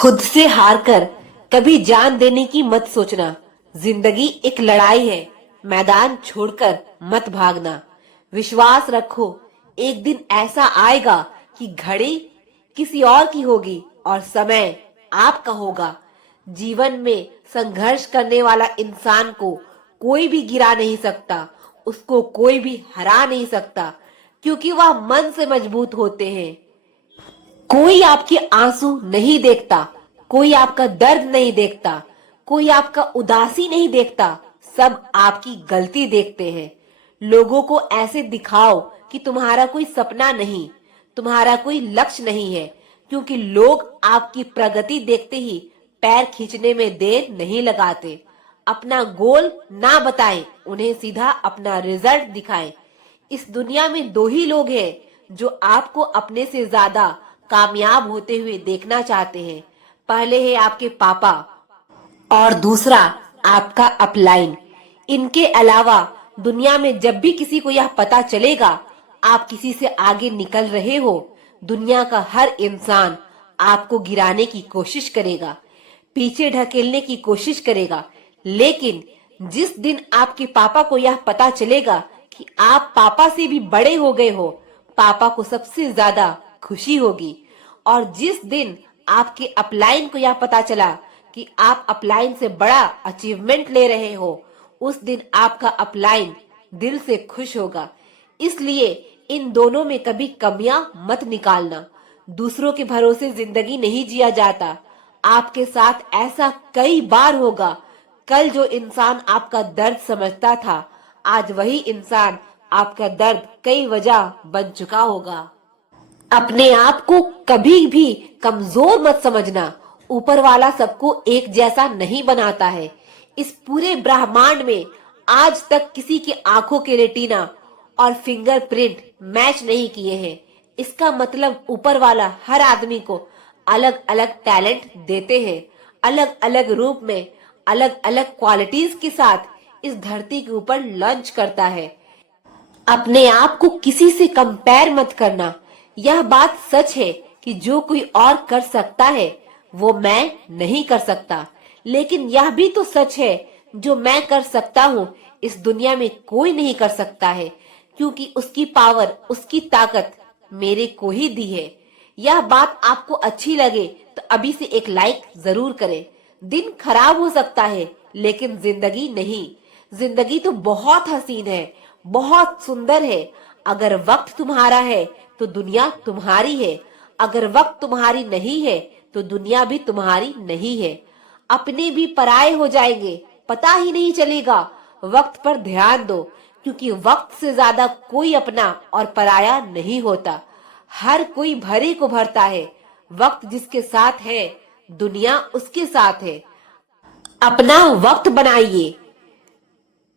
खुद से हारकर कभी जान देने की मत सोचना। जिंदगी एक लड़ाई है, मैदान छोड़कर मत भागना। विश्वास रखो, एक दिन ऐसा आएगा कि घड़ी किसी और की होगी और समय आपका होगा। जीवन में संघर्ष करने वाला इंसान को कोई भी गिरा नहीं सकता, उसको कोई भी हरा नहीं सकता, क्योंकि वह मन से मजबूत होते हैं। कोई आपके आंसू नहीं देखता, कोई आपका दर्द नहीं देखता, कोई आपका उदासी नहीं देखता, सब आपकी गलती देखते हैं। लोगों को ऐसे दिखाओ कि तुम्हारा कोई सपना नहीं, तुम्हारा कोई लक्ष्य नहीं है, क्योंकि लोग आपकी प्रगति देखते ही पैर खींचने में देर नहीं लगाते। अपना गोल ना बताएं, उन्हें सीधा अपना रिजल्ट दिखाएं। इस दुनिया में दो ही लोग हैं जो आपको अपने से ज्यादा कामयाब होते हुए देखना चाहते हैं। पहले है आपके पापा और दूसरा आपका अपलाइन। इनके अलावा दुनिया में जब भी किसी को यह पता चलेगा आप किसी से आगे निकल रहे हो, दुनिया का हर इंसान आपको गिराने की कोशिश करेगा, पीछे ढकेलने की कोशिश करेगा। लेकिन जिस दिन आपके पापा को यह पता चलेगा कि आप पापा से भी बड़े हो गए हो, पापा को सबसे ज्यादा खुशी होगी। और जिस दिन आपके अपलाइन को यह पता चला कि आप अपलाइन से बड़ा अचीवमेंट ले रहे हो, उस दिन आपका अपलाइन दिल से खुश होगा। इसलिए इन दोनों में कभी कमियां मत निकालना। दूसरों के भरोसे जिंदगी नहीं जिया जाता। आपके साथ ऐसा कई बार होगा। कल जो इंसान आपका दर्द समझता था, आज वही इंसान आपका दर्द कई वजह बन चुका होगा। अपने आप को कभी भी कमजोर मत समझना। ऊपर वाला सबको एक जैसा नहीं बनाता है। इस पूरे ब्रह्मांड में आज तक किसी की आंखों के रेटिना और फिंगरप्रिंट मैच नहीं किए हैं। इसका मतलब ऊपर वाला हर आदमी को अलग अलग टैलेंट देते हैं, अलग अलग रूप में, अलग अलग क्वालिटीज के साथ इस धरती के ऊपर लॉन्च करता है। अपने आप को किसी से कंपेयर मत करना। यह बात सच है कि जो कोई और कर सकता है वो मैं नहीं कर सकता, लेकिन यह भी तो सच है जो मैं कर सकता हूँ इस दुनिया में कोई नहीं कर सकता है, क्योंकि उसकी पावर, उसकी ताकत मेरे को ही दी है। यह बात आपको अच्छी लगे तो अभी से एक लाइक जरूर करें। दिन खराब हो सकता है लेकिन जिंदगी नहीं। जिंदगी तो बहुत हसीन है, बहुत सुंदर है। अगर वक्त तुम्हारा है तो दुनिया तुम्हारी है, अगर वक्त तुम्हारी नहीं है तो दुनिया भी तुम्हारी नहीं है। अपने भी पराये हो जाएंगे, पता ही नहीं चलेगा। वक्त पर ध्यान दो, क्योंकि वक्त से ज्यादा कोई अपना और पराया नहीं होता। हर कोई भरे को भरता है। वक्त जिसके साथ है, दुनिया उसके साथ है। अपना वक्त बनाइए।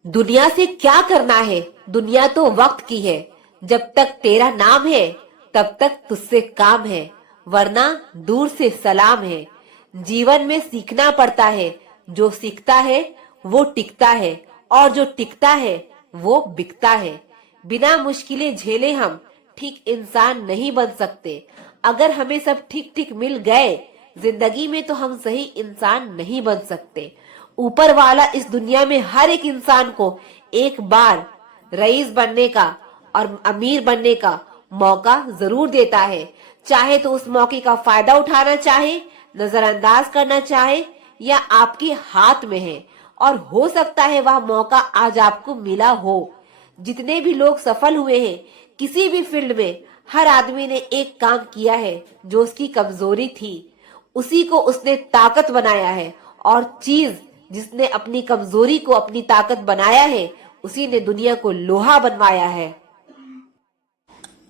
दुनिया से क्या करना है, दुनिया तो वक्त की है। जब तक तेरा नाम है तब तक तुझसे काम है, वरना दूर से सलाम है। जीवन में सीखना पड़ता है, जो सीखता है वो टिकता है, और जो टिकता है वो बिकता है। बिना मुश्किलें झेले हम ठीक इंसान नहीं बन सकते। अगर हमें सब ठीक ठीक मिल गए जिंदगी में तो हम सही इंसान नहीं बन सकते। ऊपर वाला इस दुनिया में हर एक इंसान को एक बार रईस बनने का और अमीर बनने का मौका जरूर देता है। चाहे तो उस मौके का फायदा उठाना चाहे, नजरअंदाज करना चाहे, या आपके हाथ में है। और हो सकता है वह मौका आज आपको मिला हो। जितने भी लोग सफल हुए हैं किसी भी फील्ड में, हर आदमी ने एक काम किया है जो उसकी कमजोरी थी, उसी को उसने ताकत बनाया है। और चीज जिसने अपनी कमजोरी को अपनी ताकत बनाया है, उसी ने दुनिया को लोहा बनवाया है।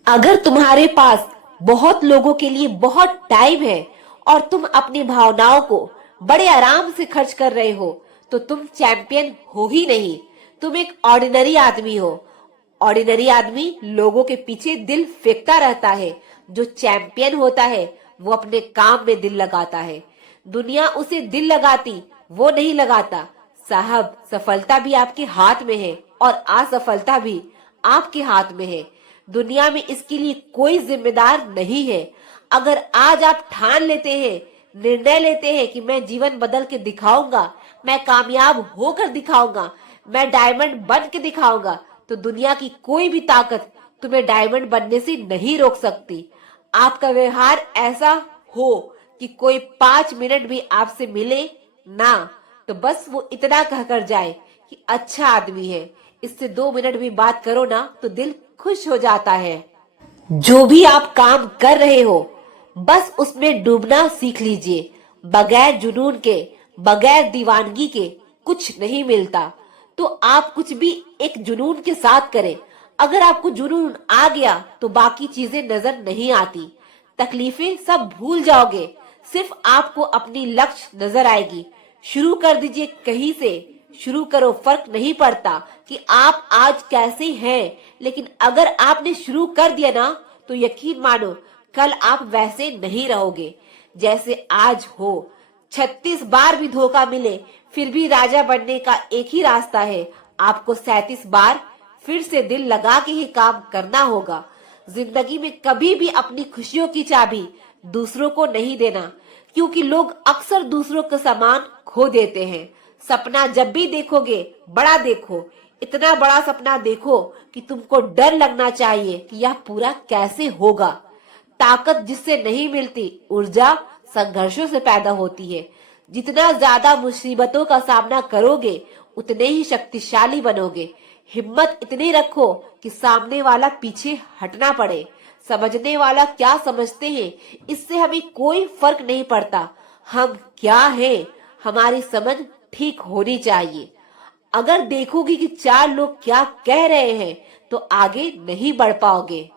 अगर तुम्हारे पास बहुत लोगों के लिए बहुत टाइम है और तुम अपनी भावनाओं को बड़े आराम से खर्च कर रहे हो, तो तुम चैंपियन हो ही नहीं, तुम एक ऑर्डिनरी आदमी हो। ऑर्डिनरी आदमी लोगों के पीछे दिल फेंकता रहता है, जो चैंपियन होता है वो अपने काम में दिल लगाता है। दुनिया उसे दिल लगाती, वो नहीं लगाता। साहब, सफलता भी आपके हाथ में है और असफलता भी आपके हाथ में है। दुनिया में इसके लिए कोई जिम्मेदार नहीं है। अगर आज आप ठान लेते हैं निर्णय लेते हैं कि मैं जीवन बदल के दिखाऊंगा, मैं कामयाब होकर दिखाऊंगा, मैं डायमंड बन के दिखाऊंगा, तो दुनिया की कोई भी ताकत तुम्हें डायमंड बनने से नहीं रोक सकती। आपका व्यवहार ऐसा हो कि कोई 5 मिनट भी आपसे मिले ना, तो बस वो इतना कहकर जाए कि अच्छा आदमी है, इससे 2 मिनट भी बात करो ना तो दिल खुश हो जाता है। जो भी आप काम कर रहे हो, बस उसमें डूबना सीख लीजिए। बगैर जुनून के, बगैर दीवानगी के कुछ नहीं मिलता। तो आप कुछ भी एक जुनून के साथ करें। अगर आपको जुनून आ गया तो बाकी चीजें नजर नहीं आती, तकलीफें सब भूल जाओगे, सिर्फ आपको अपनी लक्ष्य नजर आएगी। शुरू कर दीजिए कहीं से, शुरू करो, फर्क नहीं पड़ता कि आप आज कैसे हैं, लेकिन अगर आपने शुरू कर दिया ना तो यकीन मानो कल आप वैसे नहीं रहोगे जैसे आज हो। 36 बार भी धोखा मिले फिर भी राजा बनने का एक ही रास्ता है, आपको 37 बार फिर से दिल लगा के ही काम करना होगा। जिंदगी में कभी भी अपनी खुशियों की चाबी दूसरों को नहीं देना, क्योंकि लोग अक्सर दूसरों का सामान खो देते हैं। सपना जब भी देखोगे बड़ा देखो, इतना बड़ा सपना देखो कि तुमको डर लगना चाहिए कि यह पूरा कैसे होगा। ताकत जिससे नहीं मिलती, ऊर्जा संघर्षों से पैदा होती है। जितना ज्यादा मुसीबतों का सामना करोगे उतने ही शक्तिशाली बनोगे। हिम्मत इतनी रखो कि सामने वाला पीछे हटना पड़े। समझने वाला क्या समझते हैं इससे हमें कोई फर्क नहीं पड़ता। हम क्या हैं, हमारी समझ ठीक होनी चाहिए। अगर देखोगे कि 4 लोग क्या कह रहे हैं तो आगे नहीं बढ़ पाओगे,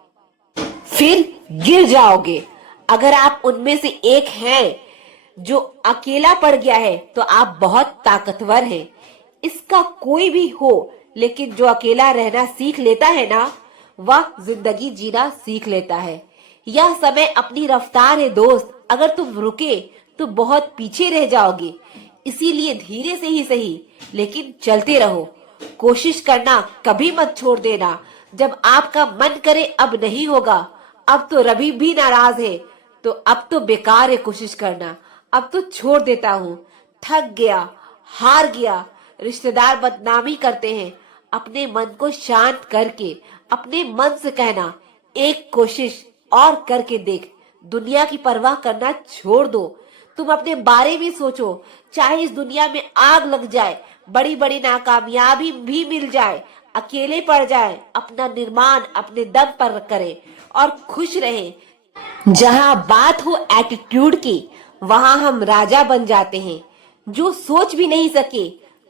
फिर गिर जाओगे। अगर आप उनमें से एक हैं जो अकेला पड़ गया है तो आप बहुत ताकतवर हैं। इसका कोई भी हो, लेकिन जो अकेला रहना सीख लेता है ना, वह जिंदगी जीना सीख लेता है। यह समय अपनी रफ्तार है दोस्त, अगर तुम रुके तो बहुत पीछे रह जाओगे। इसीलिए धीरे से ही सही, लेकिन चलते रहो। कोशिश करना कभी मत छोड़ देना। जब आपका मन करे अब नहीं होगा, अब तो रवि भी नाराज है, तो अब तो बेकार है कोशिश करना, अब तो छोड़ देता हूँ, थक गया, हार गया। रिश्तेदार बदनामी करते हैं। अपने मन को शांत करके अपने मन से कहना, एक कोशिश और करके देख। दुनिया की परवाह करना छोड़ दो। तुम अपने बारे में सोचो। चाहे इस दुनिया में आग लग जाए, बड़ी बड़ी नाकामयाबी भी मिल जाए, अकेले पड़ जाए, अपना निर्माण अपने दम पर करें और खुश रहें। जहाँ बात हो एटीट्यूड की, वहाँ हम राजा बन जाते हैं। जो सोच भी नहीं सके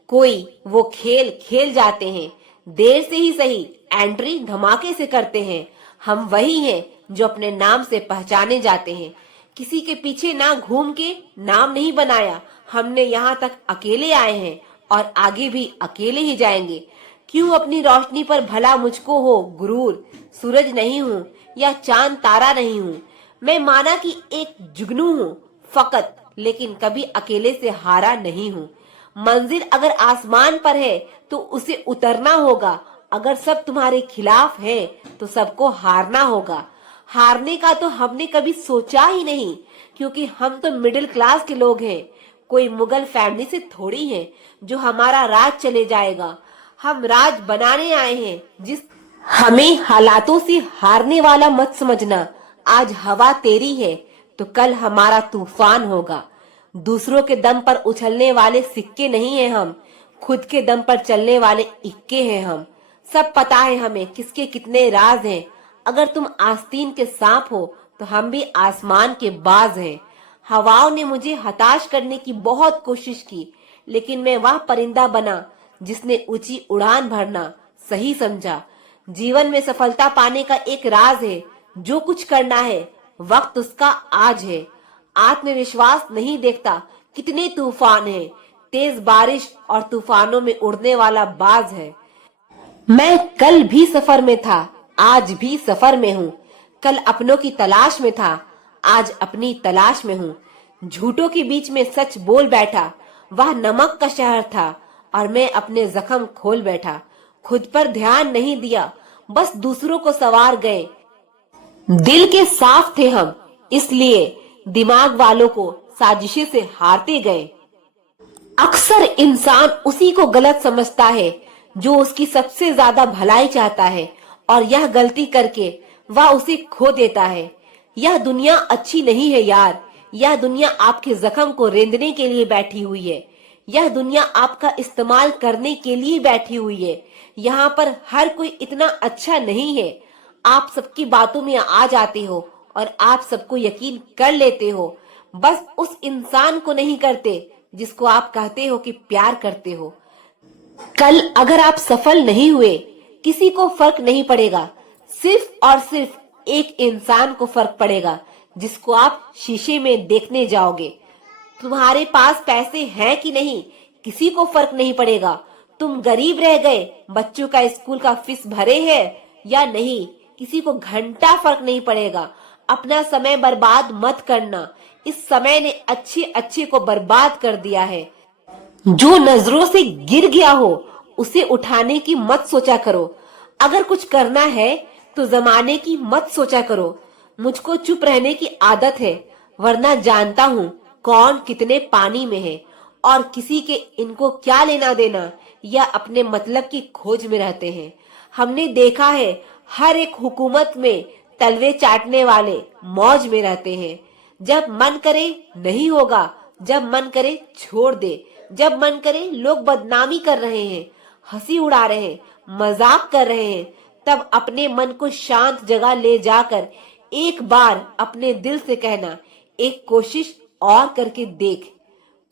कोई, वो खेल खेल जाते हैं। देर से ही सही, एंट्री धमाके से करते हैं। हम वही हैं जो अपने नाम से पहचाने जाते हैं। किसी के पीछे ना घूम के नाम नहीं बनाया। हमने यहाँ तक अकेले आए हैं और आगे भी अकेले ही जाएंगे। क्यों अपनी रोशनी पर भला मुझको हो गुरूर। सूरज नहीं हूँ या चांद तारा नहीं हूँ, मैं माना कि एक जुगनू हूँ फकत, लेकिन कभी अकेले से हारा नहीं हूँ। मंजिल अगर आसमान पर है तो उसे उतरना होगा। अगर सब तुम्हारे खिलाफ है तो सबको हारना होगा। हारने का तो हमने कभी सोचा ही नहीं, क्योंकि हम तो मिडिल क्लास के लोग हैं। कोई मुगल फैमिली से थोड़ी है जो हमारा राज चले जाएगा। हम राज बनाने आए हैं। जिस हमें हालातों से हारने वाला मत समझना। आज हवा तेरी है तो कल हमारा तूफान होगा। दूसरों के दम पर उछलने वाले सिक्के नहीं हैं हम, खुद के दम पर चलने वाले इक्के हैं हम। सब पता है हमें किसके कितने राज हैं। अगर तुम आस्तीन के सांप हो तो हम भी आसमान के बाज हैं। हवाओं ने मुझे हताश करने की बहुत कोशिश की, लेकिन मैं वह परिंदा बना जिसने ऊंची उड़ान भरना सही समझा। जीवन में सफलता पाने का एक राज है, जो कुछ करना है वक्त उसका आज है। आत्मविश्वास नहीं देखता कितने तूफान हैं, तेज बारिश और तूफानों में उड़ने वाला बाज है। मैं कल भी सफर में था, आज भी सफर में हूँ। कल अपनों की तलाश में था, आज अपनी तलाश में हूँ। झूठों के बीच में सच बोल बैठा, वह नमक का शहर था और मैं अपने जख्म खोल बैठा। खुद पर ध्यान नहीं दिया, बस दूसरों को सवार गए। दिल के साफ थे हम, इसलिए दिमाग वालों को साजिशें से हारते गए। अक्सर इंसान उसी को गलत समझता है जो उसकी सबसे ज्यादा भलाई चाहता है, और यह गलती करके वह उसे खो देता है। यह दुनिया अच्छी नहीं है यार। यह दुनिया आपके जख्म को रेंदने के लिए बैठी हुई है। यह दुनिया आपका इस्तेमाल करने के लिए बैठी हुई है। यहाँ पर हर कोई इतना अच्छा नहीं है। आप सबकी बातों में आ जाते हो और आप सबको यकीन कर लेते हो, बस उस इंसान को नहीं करते जिसको आप कहते हो कि प्यार करते हो। कल अगर आप सफल नहीं हुए, किसी को फर्क नहीं पड़ेगा, सिर्फ और सिर्फ एक इंसान को फर्क पड़ेगा जिसको आप शीशे में देखने जाओगे। तुम्हारे पास पैसे हैं कि नहीं, किसी को फर्क नहीं पड़ेगा। तुम गरीब रह गए, बच्चों का स्कूल का फीस भरे है या नहीं, किसी को घंटा फर्क नहीं पड़ेगा। अपना समय बर्बाद मत करना। इस समय ने अच्छे अच्छे को बर्बाद कर दिया है। जो नजरों से गिर गया हो उसे उठाने की मत सोचा करो। अगर कुछ करना है तो जमाने की मत सोचा करो। मुझको चुप रहने की आदत है, वरना जानता हूँ कौन कितने पानी में है और किसी के इनको क्या लेना देना, या अपने मतलब की खोज में रहते हैं। हमने देखा है हर एक हुकूमत में तलवे चाटने वाले मौज में रहते हैं। जब मन करे नहीं होगा, जब मन करे छोड़ दे, जब मन करे लोग बदनामी कर रहे हैं, हंसी उड़ा रहे हैं, मजाक कर रहे हैं, तब अपने मन को शांत जगह ले जाकर एक बार अपने दिल से कहना, एक कोशिश और करके देख।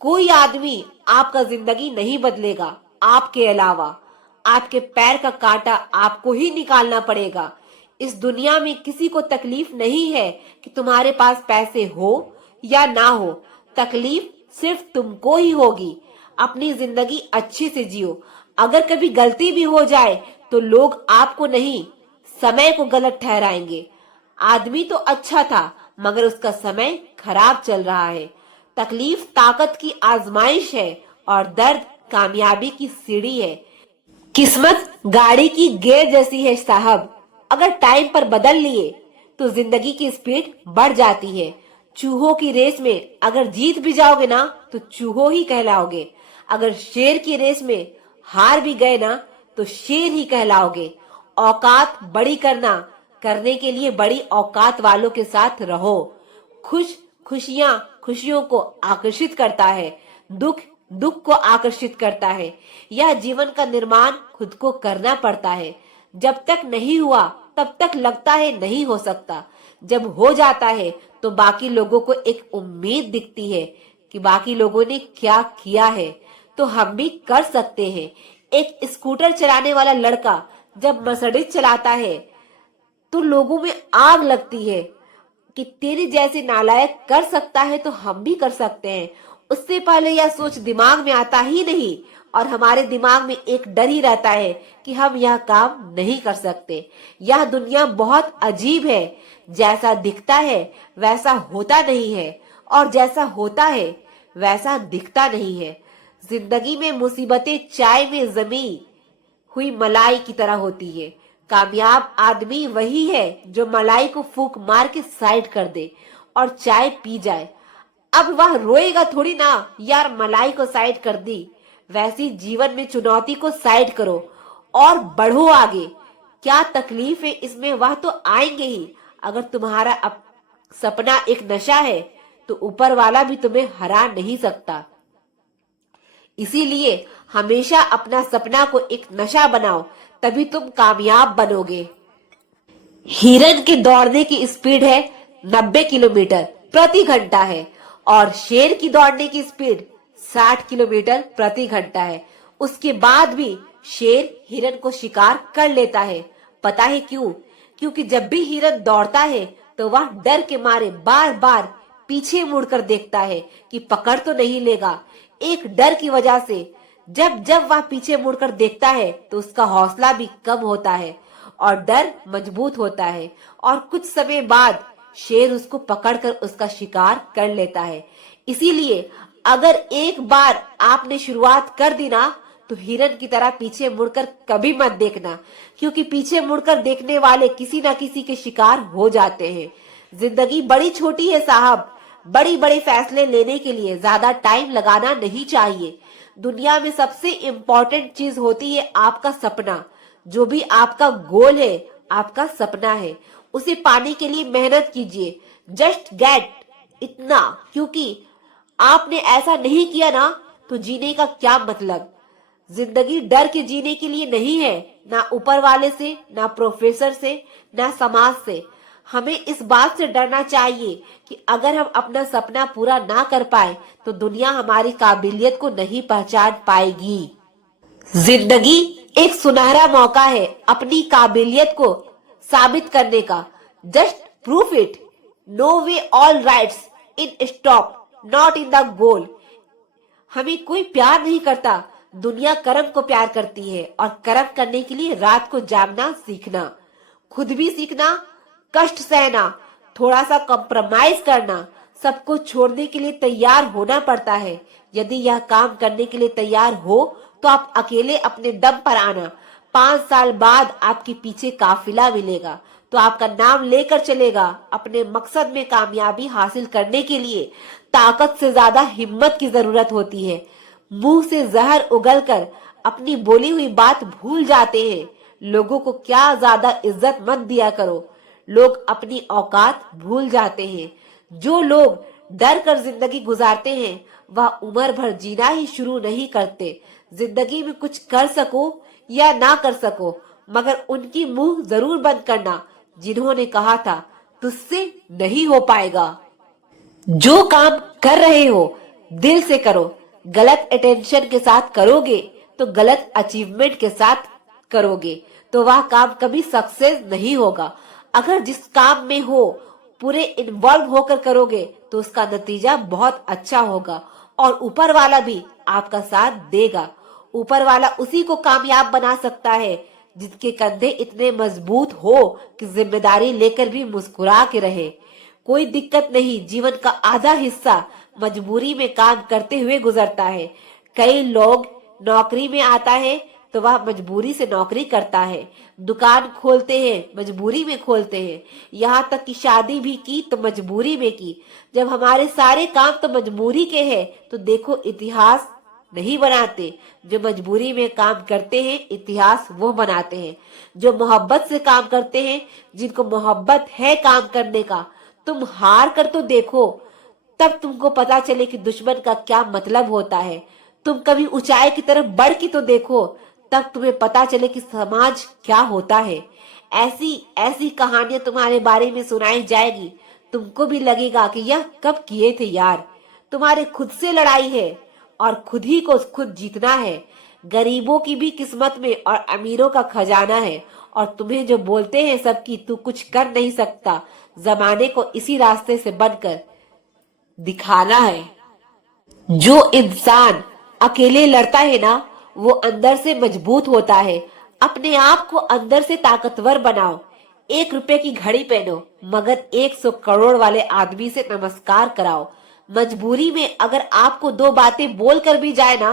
कोई आदमी आपका जिंदगी नहीं बदलेगा आपके अलावा। आपके पैर का कांटा आपको ही निकालना पड़ेगा। इस दुनिया में किसी को तकलीफ नहीं है कि तुम्हारे पास पैसे हो या ना हो, तकलीफ सिर्फ तुमको ही होगी। अपनी जिंदगी अच्छे से जियो। अगर कभी गलती भी हो जाए तो लोग आपको नहीं, समय को गलत ठहराएंगे। आदमी तो अच्छा था मगर उसका समय खराब चल रहा है। तकलीफ ताकत की आजमाइश है और दर्द कामयाबी की सीढ़ी है। किस्मत गाड़ी की गियर जैसी है साहब, अगर टाइम पर बदल लिए तो जिंदगी की स्पीड बढ़ जाती है। चूहों की रेस में अगर जीत भी जाओगे ना तो चूहों ही कहलाओगे। अगर शेर की रेस में हार भी गए ना तो शेर ही कहलाओगे। औकात बड़ी करने के लिए बड़ी औकात वालों के साथ रहो। खुशियों को आकर्षित करता है, दुख दुख को आकर्षित करता है। यह जीवन का निर्माण खुद को करना पड़ता है। जब तक नहीं हुआ तब तक लगता है नहीं हो सकता। जब हो जाता है तो बाकी लोगों को एक उम्मीद दिखती है कि बाकी लोगों ने क्या किया है तो हम भी कर सकते हैं। एक स्कूटर चलाने वाला लड़का जब मर्सिडीज चलाता है तो लोगों में आग लगती है कि तेरे जैसे नालायक कर सकता है तो हम भी कर सकते हैं। उससे पहले यह सोच दिमाग में आता ही नहीं, और हमारे दिमाग में एक डर ही रहता है कि हम यह काम नहीं कर सकते। यह दुनिया बहुत अजीब है। जैसा दिखता है वैसा होता नहीं है, और जैसा होता है वैसा दिखता नहीं है। जिंदगी में मुसीबतें चाय में जमी हुई मलाई की तरह होती है। कामयाब आदमी वही है जो मलाई को फूंक मार के साइड कर दे और चाय पी जाए। अब वह रोएगा थोड़ी ना, यार मलाई को साइड कर दी। वैसी जीवन में चुनौती को साइड करो और बढ़ो आगे। क्या तकलीफ है इसमें, वह तो आएंगे ही। अगर तुम्हारा सपना एक नशा है तो ऊपर वाला भी तुम्हें हरा नहीं सकता। इसीलिए हमेशा अपना सपना को एक नशा बनाओ, तभी तुम कामयाब बनोगे। हिरन के दौड़ने की स्पीड है 90 किलोमीटर प्रति घंटा है, और शेर की दौड़ने की स्पीड 60 किलोमीटर प्रति घंटा है। उसके बाद भी शेर हिरन को शिकार कर लेता है। पता है क्यों? क्योंकि जब भी हिरन दौड़ता है तो वह डर के मारे बार बार पीछे मुड़कर देखता है कि पकड़ तो नहीं लेगा। एक डर की वजह से जब जब वह पीछे मुड़कर देखता है तो उसका हौसला भी कम होता है और डर मजबूत होता है, और कुछ समय बाद शेर उसको पकड़कर उसका शिकार कर लेता है। इसीलिए अगर एक बार आपने शुरुआत कर दी ना तो हिरन की तरह पीछे मुड़कर कभी मत देखना, क्योंकि पीछे मुड़कर देखने वाले किसी ना किसी के शिकार हो जाते हैं। जिंदगी बड़ी छोटी है साहब, बड़ी बड़ी फैसले लेने के लिए ज्यादा टाइम लगाना नहीं चाहिए। दुनिया में सबसे इम्पोर्टेंट चीज होती है आपका सपना। जो भी आपका गोल है, आपका सपना है, उसे पाने के लिए मेहनत कीजिए। जस्ट गेट इतना, क्योंकि आपने ऐसा नहीं किया ना तो जीने का क्या मतलब। जिंदगी डर के जीने के लिए नहीं है, ना ऊपर वाले से, ना प्रोफेसर से, ना समाज से। हमें इस बात से डरना चाहिए कि अगर हम अपना सपना पूरा ना कर पाए तो दुनिया हमारी काबिलियत को नहीं पहचान पाएगी। जिंदगी एक सुनहरा मौका है अपनी काबिलियत को साबित करने का। Just proof it. No way all rights in stop, not in the goal. हमें कोई प्यार नहीं करता, दुनिया कर्म को प्यार करती है। और कर्म करने के लिए रात को जागना सीखना, खुद भी सीखना, कष्ट सहना, थोड़ा सा कॉम्प्रोमाइज करना, सबको छोड़ने के लिए तैयार होना पड़ता है। यदि यह काम करने के लिए तैयार हो तो आप अकेले अपने दम पर आना। 5 साल बाद आपके पीछे काफिला मिलेगा तो आपका नाम लेकर चलेगा। अपने मकसद में कामयाबी हासिल करने के लिए ताकत से ज्यादा हिम्मत की जरूरत होती है। मुंह से जहर उगलकर अपनी बोली हुई बात भूल जाते हैं। लोगों को क्या ज्यादा इज्जत मत दिया करो, लोग अपनी औकात भूल जाते हैं। जो लोग डर कर जिंदगी गुजारते हैं वह उम्र भर जीना ही शुरू नहीं करते। जिंदगी में कुछ कर सको या ना कर सको, मगर उनकी मुंह जरूर बंद करना जिन्होंने कहा था तुझसे नहीं हो पाएगा। जो काम कर रहे हो दिल से करो। गलत अटेंशन के साथ करोगे तो गलत अचीवमेंट के साथ करोगे तो वह काम कभी सक्सेस नहीं होगा। अगर जिस काम में हो पूरे इन्वॉल्व होकर करोगे तो उसका नतीजा बहुत अच्छा होगा और ऊपर वाला भी आपका साथ देगा। ऊपर वाला उसी को कामयाब बना सकता है जिसके कंधे इतने मजबूत हो कि जिम्मेदारी लेकर भी मुस्कुरा के रहे। कोई दिक्कत नहीं, जीवन का आधा हिस्सा मजबूरी में काम करते हुए गुजरता है। कई लोग नौकरी में आता है तो वह मजबूरी से नौकरी करता है। दुकान खोलते हैं मजबूरी में खोलते हैं। यहाँ तक कि शादी भी की तो मजबूरी में की। जब हमारे सारे काम तो मजबूरी के हैं तो देखो इतिहास नहीं बनाते। जो मजबूरी में काम करते हैं इतिहास वो बनाते हैं। जो मोहब्बत से काम करते हैं, जिनको मोहब्बत है काम करने का, तुम हार कर तो देखो, तब तुमको पता चले कि दुश्मन का क्या मतलब होता है। तुम कभी ऊंचाई की तरफ बढ़ के तो देखो, तब तुम्हें पता चले कि समाज क्या होता है। ऐसी ऐसी कहानियां तुम्हारे बारे में सुनाई जाएगी, तुमको भी लगेगा कि यह कब किए थे यार। तुम्हारे खुद से लड़ाई है और खुद ही को खुद जीतना है। गरीबों की भी किस्मत में और अमीरों का खजाना है। और तुम्हें जो बोलते हैं सबकी तू कुछ कर नहीं सकता, जमाने को इसी रास्ते से बनकर दिखाना है। जो इंसान अकेले लड़ता है ना वो अंदर से मजबूत होता है। अपने आप को अंदर से ताकतवर बनाओ। 1 रुपए की घड़ी पहनो मगर 100 करोड़ वाले आदमी से नमस्कार कराओ। मजबूरी में अगर आपको 2 बातें बोल कर भी जाए ना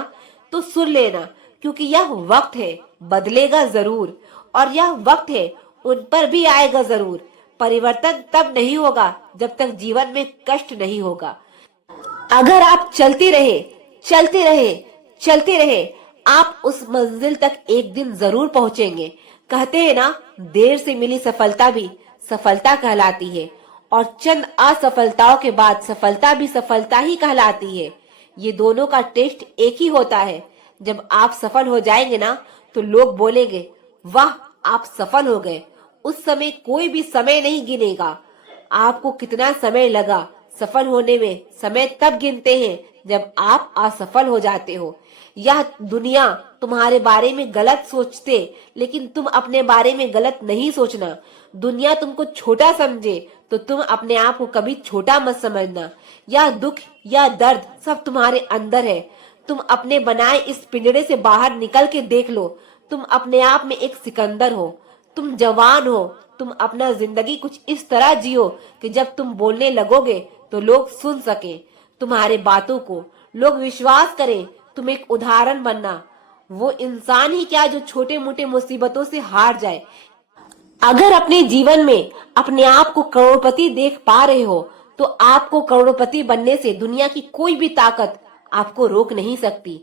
तो सुन लेना, क्योंकि यह वक्त है, बदलेगा जरूर। और यह वक्त है, उन पर भी आएगा जरूर। परिवर्तन तब नहीं होगा जब तक जीवन में कष्ट नहीं होगा। अगर आप चलते रहे चलते रहे चलते रहे आप उस मंजिल तक एक दिन जरूर पहुंचेंगे। कहते हैं ना, देर से मिली सफलता भी सफलता कहलाती है और चंद असफलताओं के बाद सफलता भी सफलता ही कहलाती है। ये दोनों का टेस्ट एक ही होता है। जब आप सफल हो जाएंगे ना तो लोग बोलेंगे वाह आप सफल हो गए। उस समय कोई भी समय नहीं गिनेगा आपको कितना समय लगा सफल होने में। समय तब गिनते हैं जब आप असफल हो जाते हो। यह दुनिया तुम्हारे बारे में गलत सोचते, लेकिन तुम अपने बारे में गलत नहीं सोचना। दुनिया तुमको छोटा समझे तो तुम अपने आप को कभी छोटा मत समझना। यह दुख या दर्द सब तुम्हारे अंदर है। तुम अपने बनाए इस पिंजरे से बाहर निकल के देख लो। तुम अपने आप में एक सिकंदर हो। तुम जवान हो। तुम अपना जिंदगी कुछ इस तरह जियो कि जब तुम बोलने लगोगे तो लोग सुन सके तुम्हारे बातों को, लोग विश्वास करें। तुम एक उदाहरण बनना। वो इंसान ही क्या जो छोटे मोटे मुसीबतों से हार जाए। अगर अपने जीवन में अपने आप को करोड़पति देख पा रहे हो तो आपको करोड़पति बनने से दुनिया की कोई भी ताकत आपको रोक नहीं सकती।